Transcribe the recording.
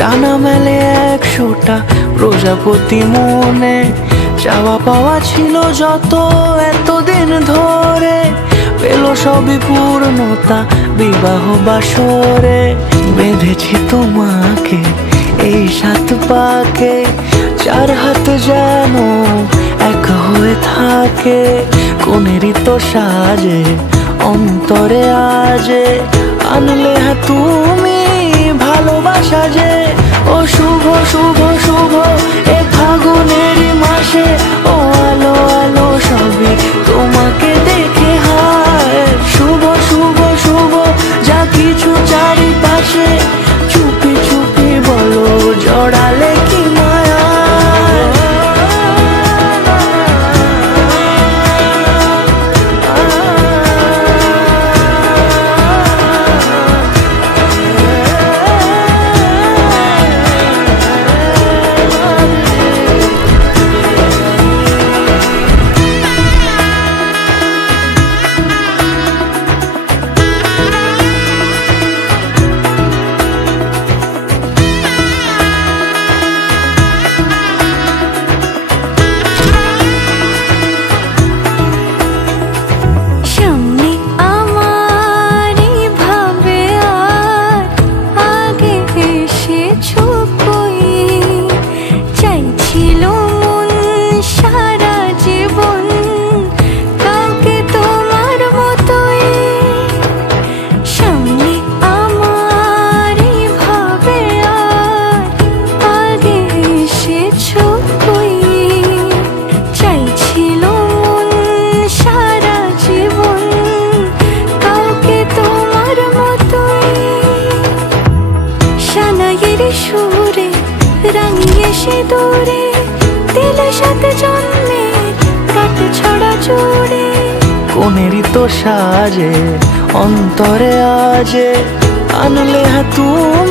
ডানা মেলে 100টা প্রজাপতি মনে, চাওয়া পাওয়া ছিল যত এতদিন ধরে, পেল সবই পূর্ণতা বিবাহ বাসরে। বেঁধেছি তোমাকে এই 7 পাকে, 4 হাত যেন এক হয়ে থাকে। কোনেরই তো সাজে অন্তরে আজে, আনলে হ্যাঁ তুমি ভালোবাসা যে। ও শুভ শুভ শুভ এ ফাগুনেরই মাসে, ও আলো আলো সবই তোমাকে দেখে হায়। শুভ শুভ শুভ যা কিছু চারিপাশে, চুপি চুপি বলো জড়ালে কি মায়া। সুরে রাঙিয়ে সে দূরে, দিলে 7 জন্মের কাট ছড়া জোড়ে। কোনেরই তো সাজে অন্তরে আজে, আনলে হ্যাঁ তুমি